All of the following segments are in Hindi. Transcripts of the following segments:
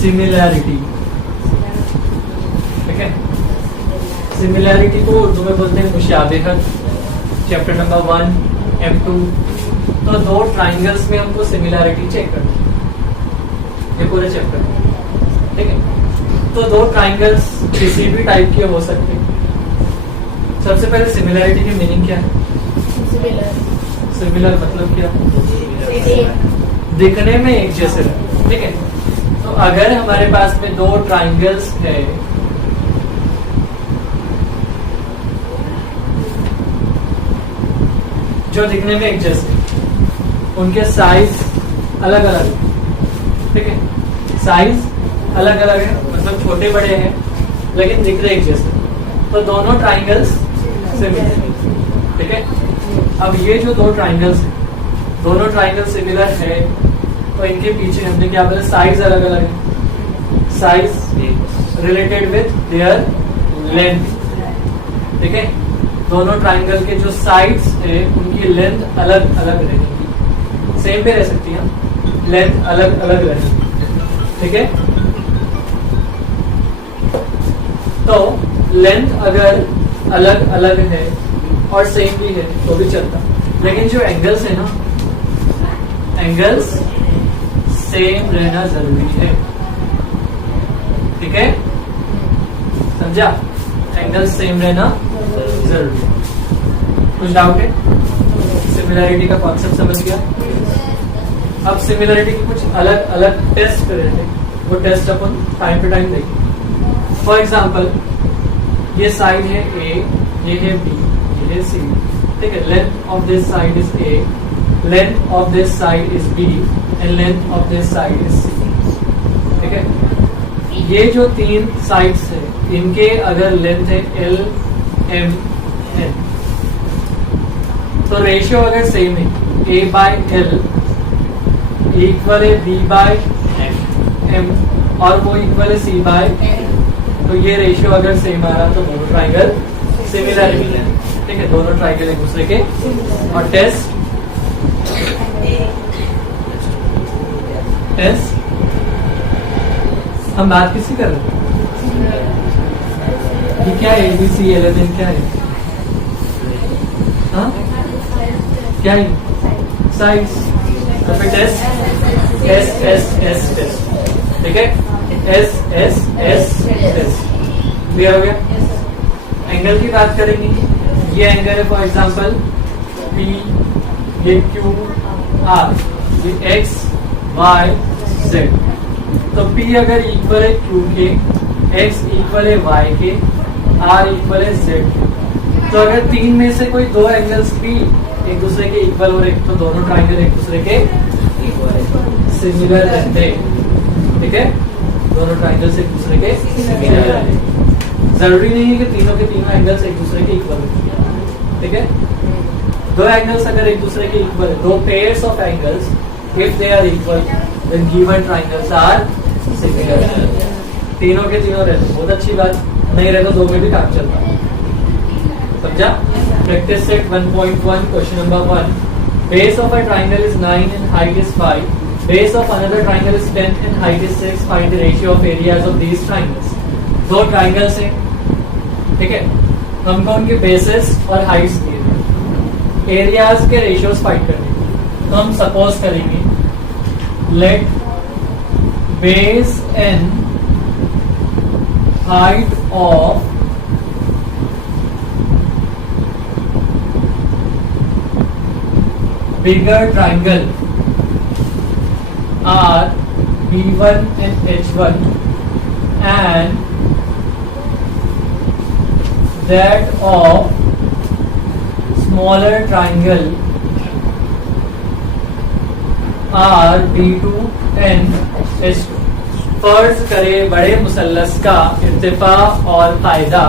सिमिलैरिटी, ठीक है। सिमिलैरिटी को उर्दू में बोलते हैं मुशाबिहत। Chapter number 1 M2। तो दो ट्राइंगल्स में हमको सिमिलैरिटी चेक करनी है, ये पूरे चैप्टर में, ठीक है। तो दो ट्राइंगल्स किसी भी टाइप के हो सकते हैं। सबसे पहले सिमिलैरिटी की मीनिंग क्या है? सिमिलर मतलब क्या? दिखने में एक जैसे, ठीक है। तो अगर हमारे पास में दो ट्राइंगल्स है, जो दिखने में एक जैसे, उनके साइज अलग अलग है, ठीक है। साइज अलग अलग है, मतलब छोटे बड़े हैं, लेकिन दिख रहे एक जैसे, तो दोनों ट्राइंगल्स सिमिलर, ठीक है। अब ये जो दो ट्राइंगल्स हैं, दोनों ट्राइंगल सिमिलर है, तो इनके पीछे हमने क्या बोला? साइज अलग अलग है। Size related with their length, ठीक है। दोनों ट्राइंगल के जो साइड्स है उनकी लेंथ अलग अलग रहेगी, सेम भी रह सकती है, लेंथ अलग अलग रहेगी, ठीक है। तो लेंथ अगर अलग अलग है और सेम भी है तो भी चलता, लेकिन जो एंगल्स है ना, एंगल्स सेम रहना जरूरी है, ठीक है, समझा? एंगल्स सेम रहना जरूरी है। कुछ डाउट है? सिमिलैरिटी का कॉन्सेप्ट समझ गया? अब सिमिलैरिटी की कुछ अलग अलग टेस्ट कर रहे थे, वो टेस्ट अपन टाइम टू टाइम देखेंगे। फॉर एग्जाम्पल, ये साइड है A, ये है B, ये है C, ठीक है। Length of this side is A, length of this side is B and length of this side is C, ठीक है। ये जो तीन साइड्स है, इनके अगर लेंथ है L, M, N, तो रेशियो अगर सेम है, A by L इक्वल है B by M और वो इक्वल है C by N, तो ये रेशियो अगर सेम आ रहा तो दोनों ट्राइंगल सिमिलर है, ठीक है। दोनों ट्राइंगल एक दूसरे के, और टेस्ट हम बात किसी कर रहे हैं? ये क्या है? ABC 11 क्या है? हाँ क्या है? साइज। तो फिर टेस्ट S टेस्ट, ठीक है। S टेस्ट क्लियर हो गया? एंगल की बात करेंगे, ये एंगल है फॉर एग्जांपल P, ये Q, R, ये X, Y, Z। तो P अगर इक्वल है Q के, X इक्वल है Y के, R इक्वल है Z के, तो अगर तीन में से कोई दो एंगल्स भी एक दूसरे के इक्वल हो रहे, तो दोनों ट्राइंगल एक दूसरे के सिमिलर रहते, ठीक है। दोनों ट्राइंगल्स एक दूसरे के सिमिलर रहते। जरूरी नहीं है कि तीनों के तीनों एंगल्स एक दूसरे के इक्वल हो, ठीक है। दो एंगल्स अगर एक दूसरे के इक्वल है, दो pairs of angles, if they are equal then given triangles are similar. तीनों के तीनों रहते, बहुत अच्छी बात। नहीं रहे तो दो में भी काम चलता, समझा? Practice set 1.1 question number 1। Base of a triangle is 9 and height is 5. Base of another triangle is 10 and height is 6. Find the ratio of areas of these triangles. दो ट्राइंगल्स हैं, ठीक है। हमको उनके बेसिस और हाइट्स दिए थे, एरियाज के रेशियोज फाइंड करने। तो हम सपोज करेंगे, let base and height of bigger triangle are B1 and H1 and that of smaller triangle are B2 and H2। फर्ज करें बड़े मुसल्लस का इर्तिफा और फायदा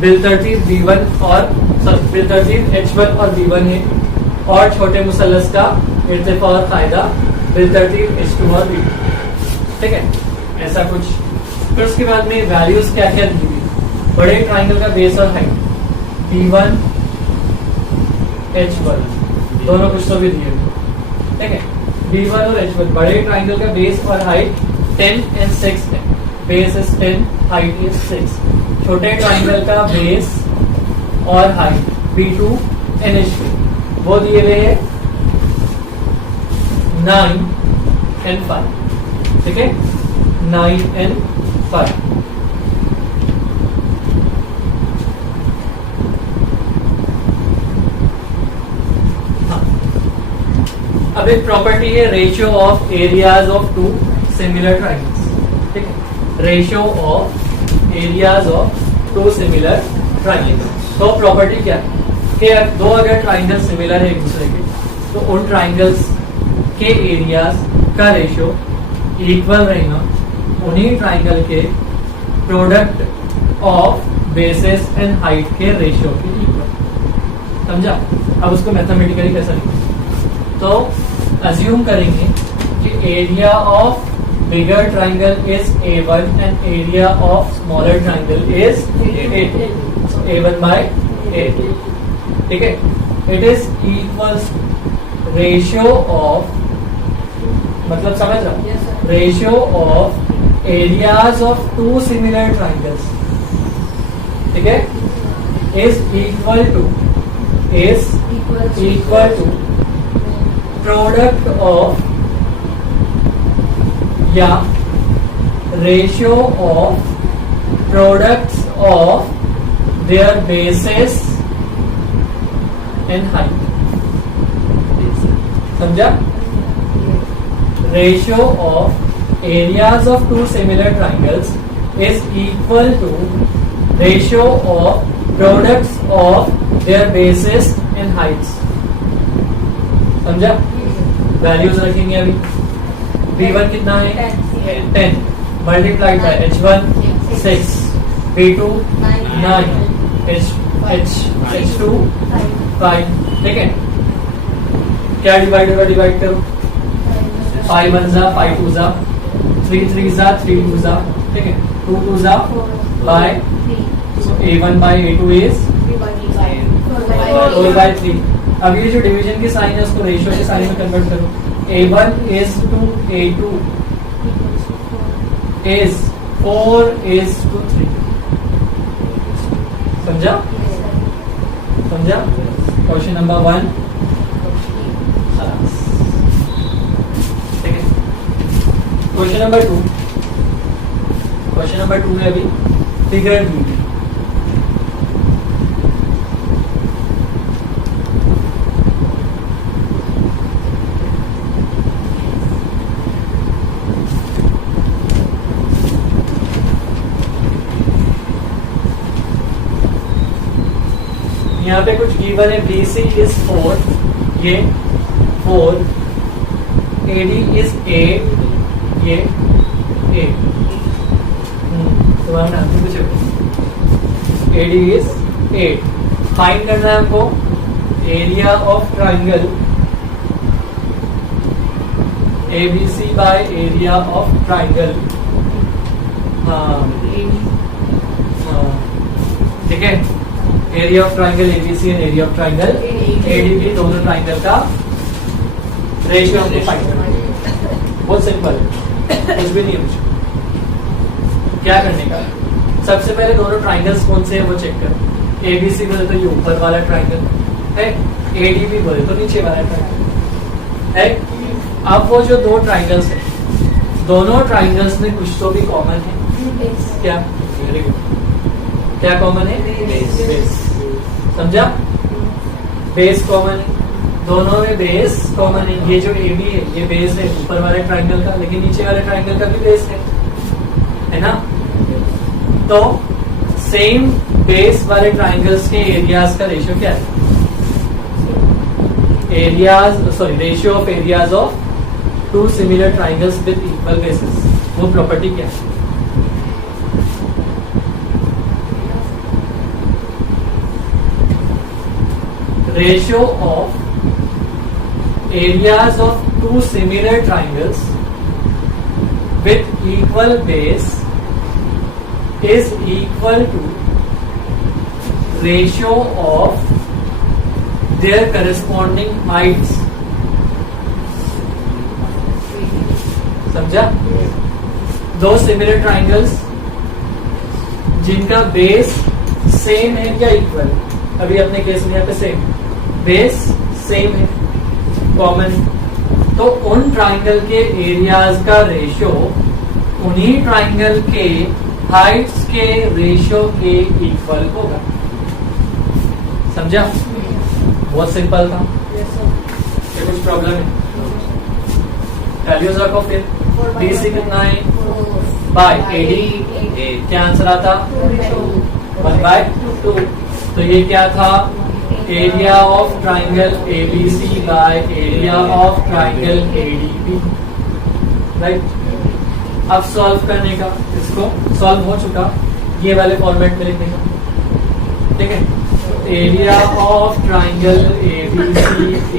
बिलतरतीब B1 और बिलतरतीब H1 और B1 है, और छोटे मुसल्लस का इर्तिफा और फायदा बिलतरतीब H2 और B2, ठीक है। ऐसा कुछ। फिर उसके बाद में वैल्यूज क्या क्या दी हुई, बड़े ट्राइंगल का बेस और हाइट B1 H1 दोनों कुछ तो भी दिए, ठीक है। B1 और H1 बड़े ट्राइंगल का बेस और हाइट 10 and 6 है, बेस इज 10, हाइट इज 6। छोटे ट्राइंगल का बेस और हाइट B2 NH3 वो दिए हुए है 9 and 5, ठीक है, 9 and 5। अब एक प्रॉपर्टी है ratio of areas of two similar triangles, ठीक है, ratio of areas of two similar triangles. तो प्रॉपर्टी क्या है कि दो अगर ट्राइंगल सिमिलर है एक दूसरे के, तो उन ट्राइंगल्स के एरियाज का रेशियो इक्वल रहेगा उन्हीं ट्राइंगल के product of basis and height के रेशियो के इक्वल। समझा? अब उसको मैथमेटिकली कैसे लिखें? तो अज्यूम करेंगे कि area of bigger triangle is A1 and area of smaller triangle is A2, A1 by A2, ठीक है। It is equals ratio of, मतलब समझ रहा, ratio of areas of two similar triangles, ठीक है, is equal to product of या ratio of products of their bases and height. समझा? Ratio of areas of two similar triangles is equal to ratio of products of their bases and Heights. समझा? वैल्यूज रखेंगे अभी। B1 कितना है 10 multiplied by H1 6, B2 9, H2 5, ठीक है। क्या डिवाइड होगा? डिवाइड करो, 5 1 जा 5 2 जा 3 3 जा 3 2 जा, ठीक है, 2 2 जा bye, so A1 by A2 is 4 by 3। अब ये जो डिवीजन की साइन है उसको रेशियो के साइन में कन्वर्ट करो। A1 is to A2 is 4 is to 3। समझा? समझा? क्वेश्चन नंबर 1 ठीक है। क्वेश्चन नंबर 2, क्वेश्चन नंबर 2 में अभी फिगर दी है। यहाँ पे कुछ गिवन है, BC इज 4, ये 4, AD इज 8, ये 8। तुम्हारा नाम कुछ AD इज 8। फाइंड करना है हमको area of triangle ABC by area of triangle, ठीक है, area of triangle ABC and area of triangle ADB, दोनों ट्राइंगल का रेशियो हमको फाइंड करना है। बहुत सिंपल है, कुछ भी नहीं है मुझे क्या करने का। सबसे पहले दोनों ट्राइंगल्स कौन से हैं वो चेक कर। ABC बोले तो ये ऊपर वाला ट्राइंगल है, ADB बोले तो नीचे वाला ट्राइंगल है। अब वो जो दो ट्राइंगल्स है, दोनों ट्राइंगल्स में कुछ तो भी कॉमन है। क्या? Very good. क्या कॉमन है? बेस। समझा? बेस कॉमन है, दोनों में बेस कॉमन है। ये जो AB है ये बेस है ऊपर वाले ट्राइंगल का, लेकिन नीचे वाले ट्राइंगल का भी बेस है ना? तो सेम बेस वाले ट्राइंगल्स के एरियाज का रेशियो क्या है? Ratio of areas of two similar triangles with equal bases. वो प्रॉपर्टी क्या है? Ratio of areas of two similar triangles with equal base is equal to ratio of their corresponding heights. समझा? दो सिमिलर ट्राइंगल्स जिनका बेस सेम है क्या इक्वल, अभी अपने केस में यहाँ पे सेम बेस सेम है, कॉमन, तो उन ट्राइंगल के एरियाज का रेशियो उन्हीं ट्राइंगल के हाइट्स के रेशियो के इक्वल होगा। समझा? बहुत सिंपल था। ये कुछ प्रॉब्लम है? वैल्यूज रखो फिर। BC कितना है? बाय AD, क्या आंसर आता? 1/2। तो ये क्या था? Area of triangle ABC by area of triangle ADB, right. अब सॉल्व करने का, इसको सॉल्व हो चुका, ये वाले फॉर्मेट में लिखने का, ठीक है। Area of triangle ABC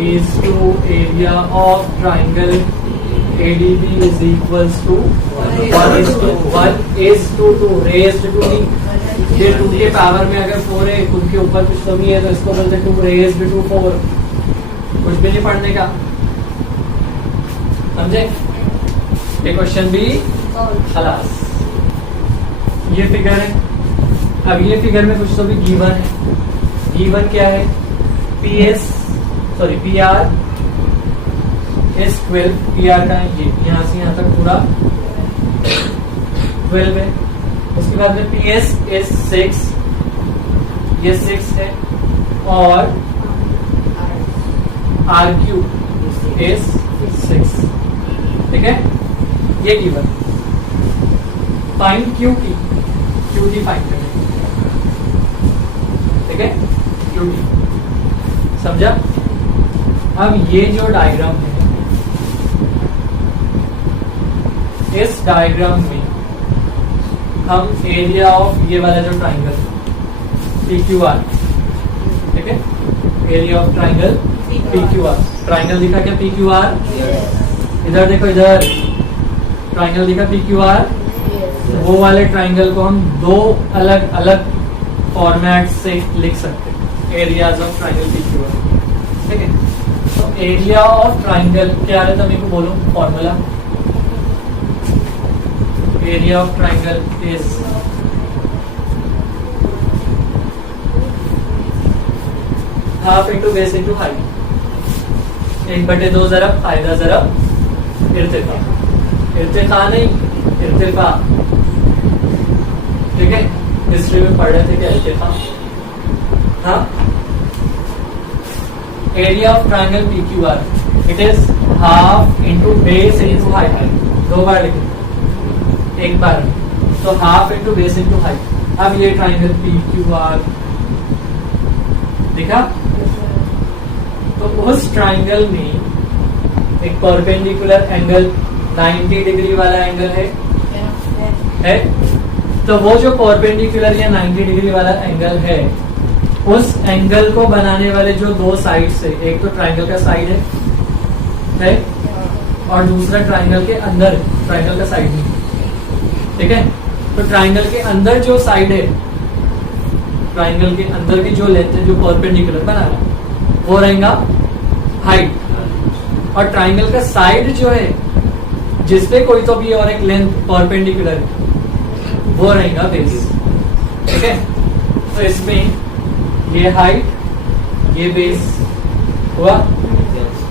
is to area of triangle ADB is equals to 1:2 raised to d। ये 2 के पावर में अगर 4 है, खुद के ऊपर कुछ कमी है तो इसको बोलते 2 raised to 4। कुछ भी नहीं पढ़ने का, समझे? ये क्वेश्चन भी खलास। ये फिगर है। अब ये फिगर में कुछ तो भी गिवन है। गिवन क्या है? PR is 12, PR का है ये, यहाँ से यहाँ तक पूरा 12 है। उसके बाद में PS is 6, ये 6 है, और RQ is 6, ठीक है। ये गिवन। फाइंड QT फाइंड करें, ठीक है, QT। समझा? अब ये जो डायग्राम है, इस डायग्राम में हम एरिया ऑफ ये वाला जो ट्राइंगल PQR, ठीक है, area of triangle PQR, triangle दिखा क्या PQR? इधर देखो, इधर ट्राइंगल दिखा PQR। वो वाले ट्राइंगल को हम दो अलग अलग फॉर्मेट से लिख सकते हैं, एरियाज ऑफ ट्राइंगल PQR, ठीक है। तो एरिया ऑफ ट्राइंगल क्या रहता है, मेरे को बोलो formula. Area of triangle is half into base into height, 1/2 ज़रब फायदा ज़रब इर्तिफा, इर्तिफा नहीं इर्तिफा, ठीक है। हिस्ट्री में पढ़ रहे थे क्या इर्तिफा? हाँ। Area of triangle PQR it is half into base into height, 2 बार लिखे, एक बार, तो half into base into height. अब ये ट्राइंगल PQR दिखा, तो उस ट्राइंगल में एक परपेंडिकुलर एंगल 90 डिग्री वाला एंगल है। तो वो जो परपेंडिकुलर या 90 डिग्री वाला एंगल है, उस एंगल को बनाने वाले जो दो साइड्स है, एक तो ट्राइंगल का साइड है और दूसरा ट्राइंगल के अंदर, ट्राइंगल का साइड नहीं, ठीक है। तो ट्राइंगल के अंदर जो साइड है, ट्राइंगल के अंदर की जो लेंथ है जो परपेंडिकुलर बना रहा है, वो रहेगा हाइट, और ट्राइंगल का साइड जो है जिसपे कोई तो भी और एक लेंथ परपेंडिकुलर है, वो रहेगा बेस, ठीक है। तो इसमें ये हाइट, ये बेस हुआ।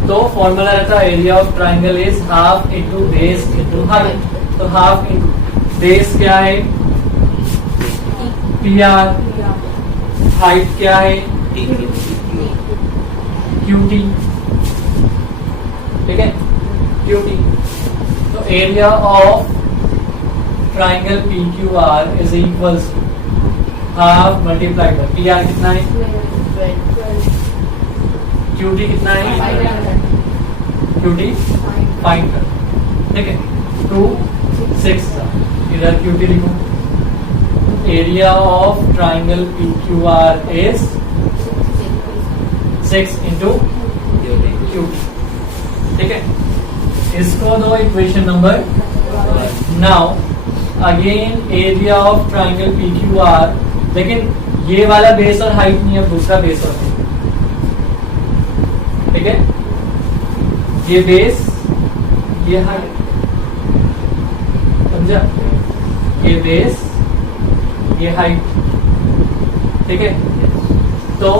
तो फॉर्मूला रहता है area of triangle is half into base into height. तो हाफ इंटू बेस क्या है? PR, हाइट क्या है? QT, ठीक है, QT। तो area of triangle PQR is equals half multiply by PR कितना है? QT कितना है? QT फाइंड कर, ठीक है। 2 6 इधर QT लिखो। Area of triangle PQR is 6 into QT, ठीक है। इसको दो equation number. Now again area of triangle PQR, लेकिन ये वाला बेस और हाइट नहीं है, दूसरा बेस और हाइट, ठीक है। ये बेस, ये हाइट। तो समझा? ये बेस, ये हाइट, ठीक है। तो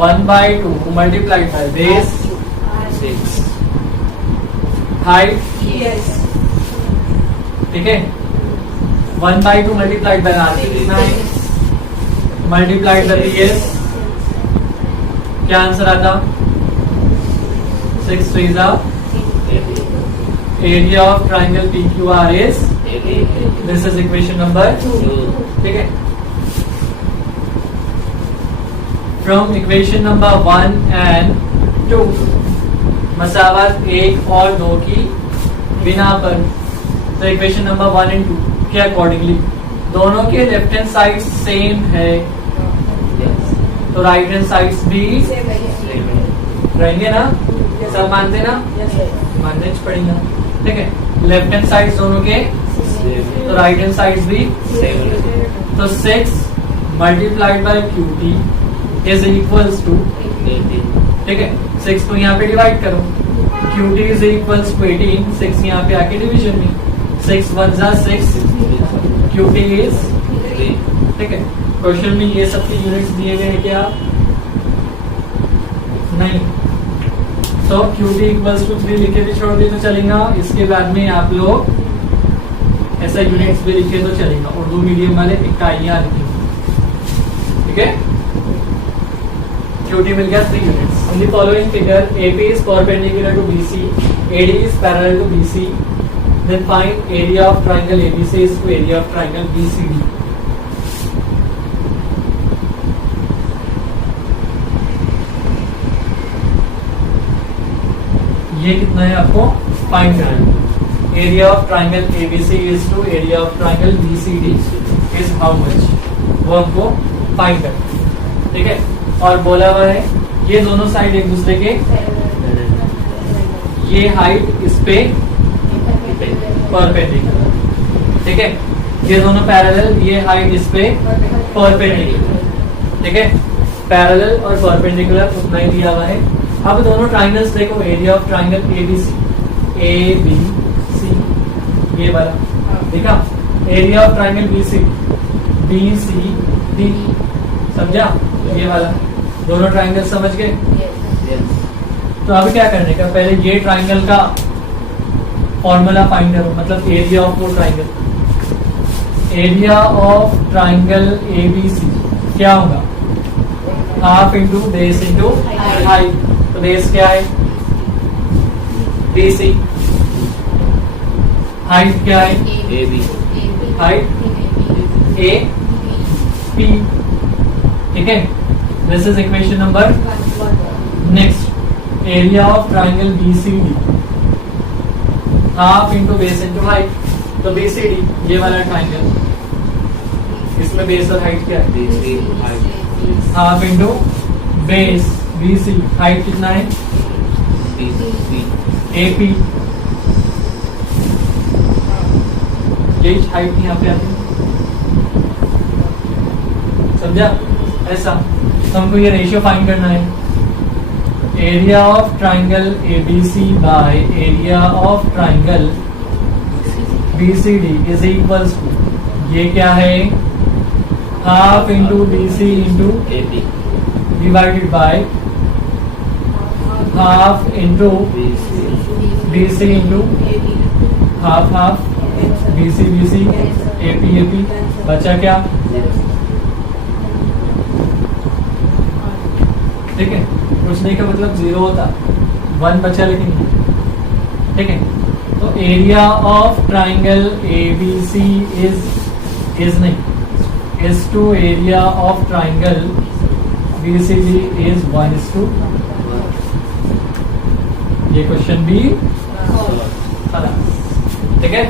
1/2 मल्टीप्लाइड बाय बेस 6, हाइट, ठीक है। 1/2 multiplied by R 9 multiplied by base, क्या आंसर आता? 6 3 area of triangle PQR is, this is equation number 2, ठीक है। फ्रॉम इक्वेशन नंबर 1 एंड 2 मसावत 1 और 2 की बिना पर, तो इक्वेशन नंबर 1 एंड 2 के अकॉर्डिंगली दोनों के लेफ्ट हैंड साइड सेम है, तो राइट हैंड साइड्स भी रहेंगे ना, सब मानते ना? मानने पड़ेगा, ठीक है। लेफ्ट हैंड साइड्स दोनों के, तो राइट हैंड साइड्स भी सेम, तो 6 multiplied by QT is equals to 18, ठीक है। 6 को यहाँ पे डिवाइड करो, QT इज इक्वल्स टू 18, 6 यहाँ पे आके डिवीजन में, 6 1 6, QT इज 3, ठीक है। क्वेश्चन में ये सबके यूनिट्स दिए गए हैं क्या? नहीं। तो QT इक्वल्स टू 3 लिखे भी छोड़ दे तो चलेगा, इसके बाद में आप लोग ऐसा यूनिट्स भी लिखे तो चलेगा, उर्दू मीडियम वाले इकाइयां लिखेंगे, ठीक है। QT मिल गया 3 units. In the following figure AP is perpendicular to BC, AD is parallel to BC, then find area of triangle ABC is to area of triangle BCD. ये कितना है आपको फाइंड करना है। Area of triangle ABC is to area of triangle BCD is how much, वो हमको फाइंड करना, ठीक है। और बोला हुआ है ये दोनों साइड एक दूसरे के, ये हाइट इस पे परपेंडिकुलर, ठीक है। ये दोनों पैरेलल, ये हाइट इस पे परपेंडिकुलर, ठीक है। पैरेलल और परपेंडिकुलर उतना ही दिया हुआ है। अब दोनों ट्राइंगल्स देखो, एरिया ऑफ ट्राइंगल ABC, ये वाला देखा, एरिया ऑफ ट्राइंगल BCD, समझा? ये वाला, दोनों ट्राइंगल समझ गए? तो अब क्या करने का, पहले ये ट्राइंगल का फॉर्मूला फाइंड करो, मतलब एरिया ऑफ वो triangle. Area of triangle ABC क्या होगा? Half into base into height, तो बेस क्या है? BC, हाइट क्या है? AB, हाइट AP, ठीक है। This is equation number. Next, area of triangle BCD, half into base into height, तो BCD ये वाला ट्राइंगल, इसमें बेस और हाइट क्या है? Half into base BC, height कितना है? AP, यही हाइट यहाँ पे आती है, समझा? ऐसा तो हमको ये रेशियो फाइंड करना है। Area of triangle ABC by area of triangle BCD is equals to, ये क्या है? Half into BC into AP divided by half into BC into half BC AP बचा क्या? ठीक है, कुछ नहीं का मतलब 0 होता, 1 बचा लेकिन, ठीक है। तो area of triangle ABC is नहीं, is to area of triangle BCD is 1:1। ये क्वेश्चन भी खत्म, ठीक है।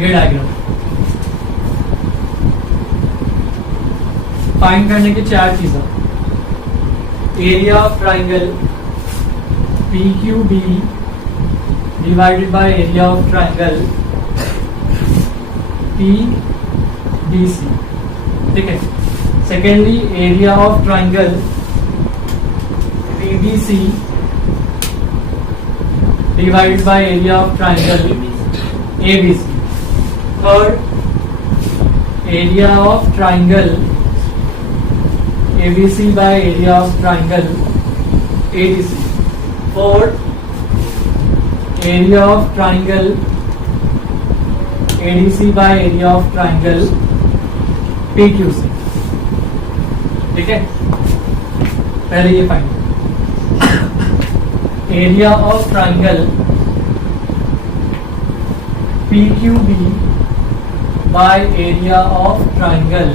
ये डायग्राम फाइंड करने की 4 चीजें। Area of triangle PQB divided by area of triangle PBC, ठीक है। Secondly, area of triangle PBC divided by area of triangle ABC. Third, area of triangle ABC by area of triangle ADC. Fourth, area of triangle ADC by area of triangle PQC. ठीक है, पहले ये find area of triangle PQB by area of triangle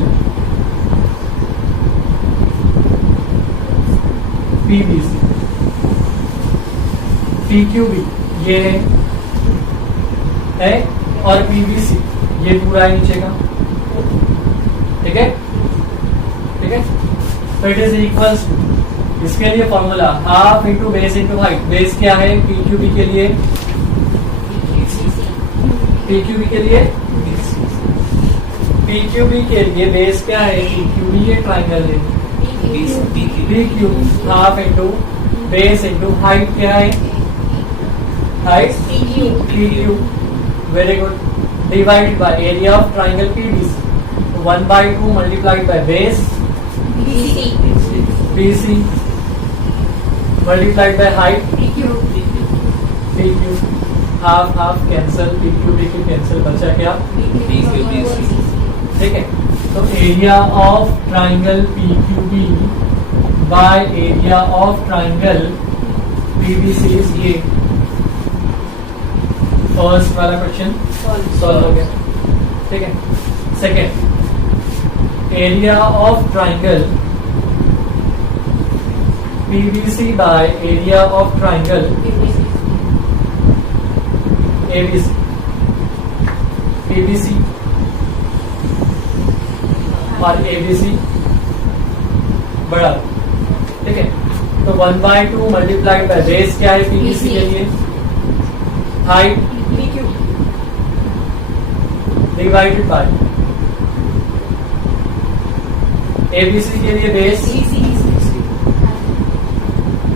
PBC. PQB ये है और PBC ये पूरा है नीचे का, ठीक है, ठीक है. तो इट इज इक्वल्स, इसके लिए formula half into base into height. Base क्या है PQB के लिए? PQB के लिए बेस क्या है? PQB ये ट्राइंगल है PQ. Half into base into height क्या है? Height PQ. Very good. Divided by area of triangle PBC. 1/2 multiplied by base BC multiplied by height PQ. Half half cancel, PQB की कैंसल, बचा क्या? ठीक है. तो area of triangle PQB bye area of triangle PBC is ये. फर्स्ट वाला क्वेश्चन सॉल्व हो गया. ठीक है. Second, area of triangle PBC bye area of triangle ABC. PBC और ABC बड़ा, ठीक है. तो 1/2 मल्टीप्लाइड बाय बेस क्या है PBC के लिए? हाइट डिवाइडेड बाय ABC के लिए बेस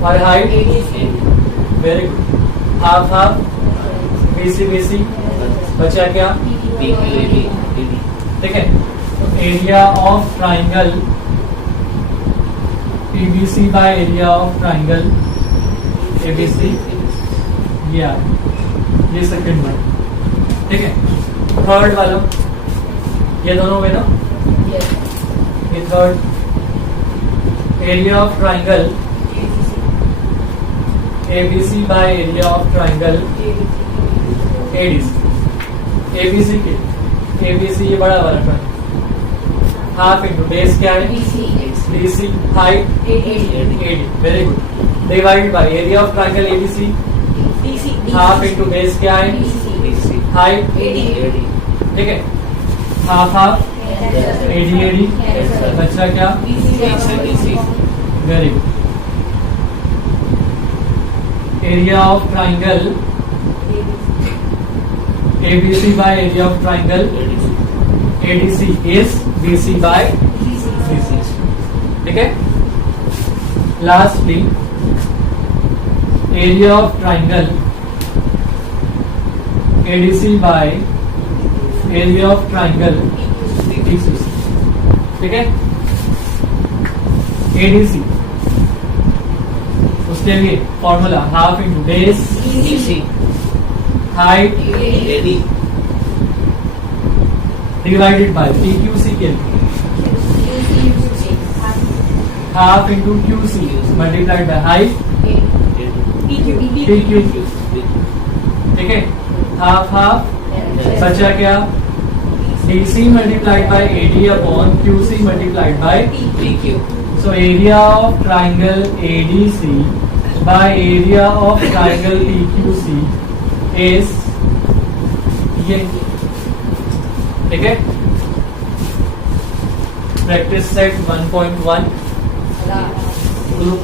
और height. Very good. Half half BC बचा क्या? ठीक है. तो area of triangle PBC bye area of triangle ABC ये सेकंड वन. ठीक है. थर्ड वाला ये दोनों में ना, ये third area of triangle ABC by area of triangle ADC. ABC ये बड़ा वाला ट्राइंगल. हाफ इंटू बेस क्या है? BC. Height AD. Very good. Divided by area of triangle ABC. Half into base क्या है? Height AD. ठीक है. Half half AD. बचा क्या? Very good. Area of triangle ABC by area of triangle ADC is BC by BC. ठीक है. Lastly area of triangle ADC by area of triangle PQC. ठीक है. ADC उसके लिए formula half into base height divided by PQC के लिए half into QC multiplied by height PQ. ठीक है. हाफ हाफ बचा क्या? DC multiplied by AD upon QC multiplied by PQ. So area of triangle ADC bye area of triangle PQC is ये. ठीक है. Practice set 1.1 group